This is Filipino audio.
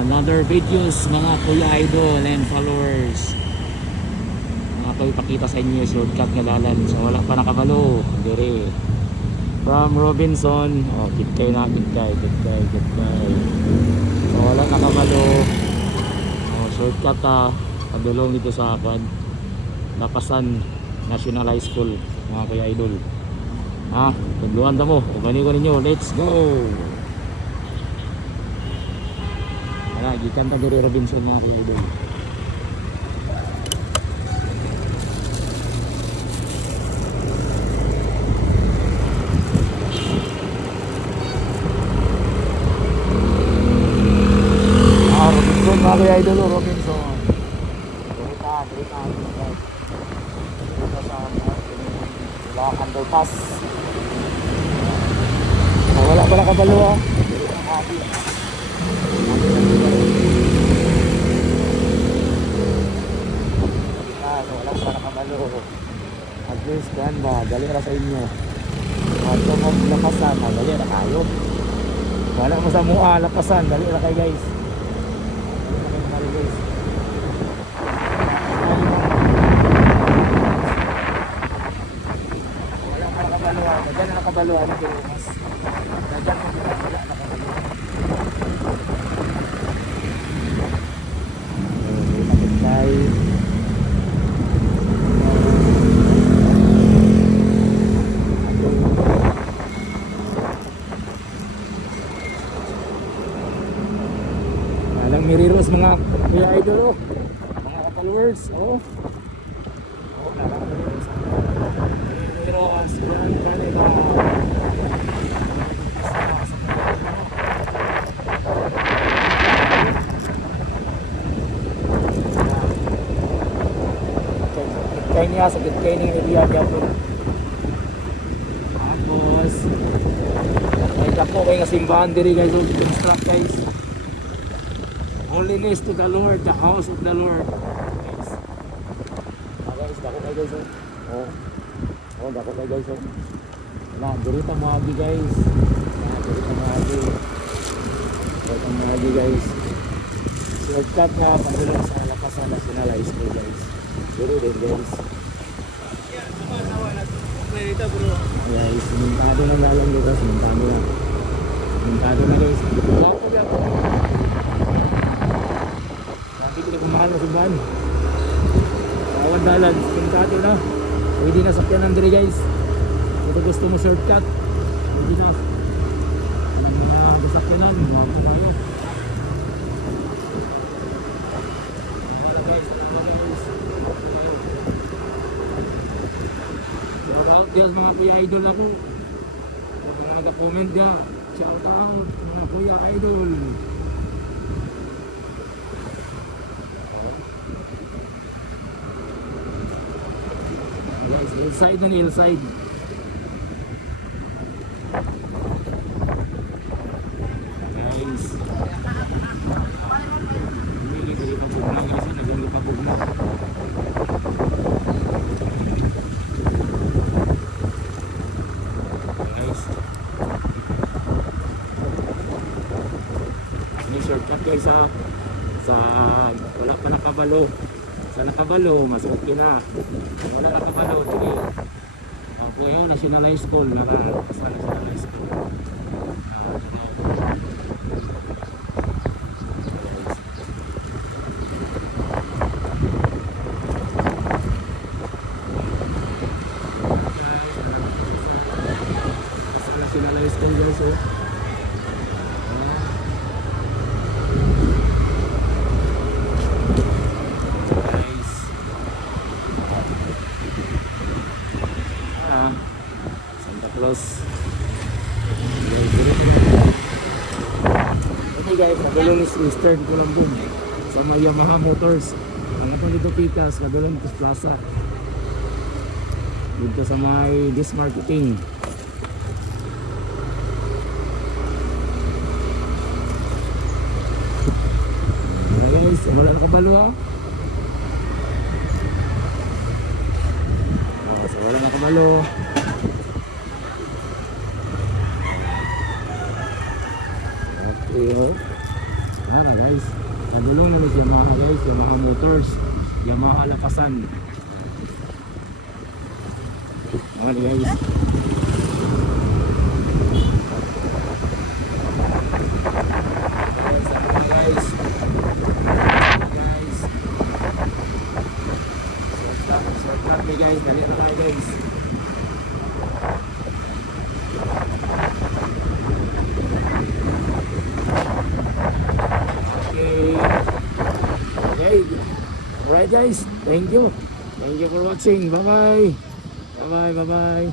Another videos mga Kuya Idol and followers. Mga ko ipakita sa inyo shortcut nga dalan sa wala pa nakabalo dire from Robinson. Kitkay na kitkay. So wala nakabalo. Shortcut padulong dito sa Lapasan National High School mga Kuya Idol. Tundluan ta mo. Ubani ko ninyo. Let's go. Gikan ta diri Robinson mga Kuya Idol. Robinson mga Kuya Idol, Robinson. Dito sa underpass. Wala pala kabalo wala pa nakabalo. At least kan ba, dali ra sa inyo. At mo lapasan, dali ra kayo. Wala mo sa mua lapasan, dali ra kay guys. Wala pa nakabaluan, dyan na nakabaluan ng Pilipinas. Dyan mo wala nakabaluan. Walang miriros mga Kuya Idol mga followers miriros kaya niya sa kaya ng area dito. Tapos may kapo kayo nga simbahan diri guys. Construct guys. Holiness to the Lord, the house of the Lord. Guys. Guys, dako kayo guys. Dako kayo guys. Dirita mo agi guys. Dirita mo agi guys. Shortcut nga pagdulong sa Lapasan National High School guys. Dito din guys. Guys, simentado na lang dito. Simentado na guys. Hindi ko kumahal na simbahan. Awan dalan, simentado na. Pwede na sakyanan diri guys. Kung gusto mo shortcut, pwede na. Walang mga sakyanan, mga tayo. Shout out guys mga Kuya Idol ako. Kung mga nag-comment ka, shout out mga Kuya Idol. Guys, hillside na hillside. Guys, hindi dito pa bugna guys, nagano pa bugna. Guys, may shortcut guys sa wala pa nakabalo. Sa nakabalo, mas okay na. Kung wala nakabalo, sige. Ako yun, National High School. Sa National High School. Sa National High School guys, Santa Claus. Okay guys, kadulong is Eastern ko lang dun sa may Yamaha Motors. Ang atong dito pikas, kadulong is Plaza dito sa may This Marketing. Guys, wala nakabalo so wala nakabalo. Okay Tara guys. Nagulong naman si Yamaha guys. Yamaha Motors. Yamaha Lapasan. Tara guys. Guys. Shortcut ni guys. Dali na tayo guys. Okay. Alright guys, thank you for watching. Bye bye.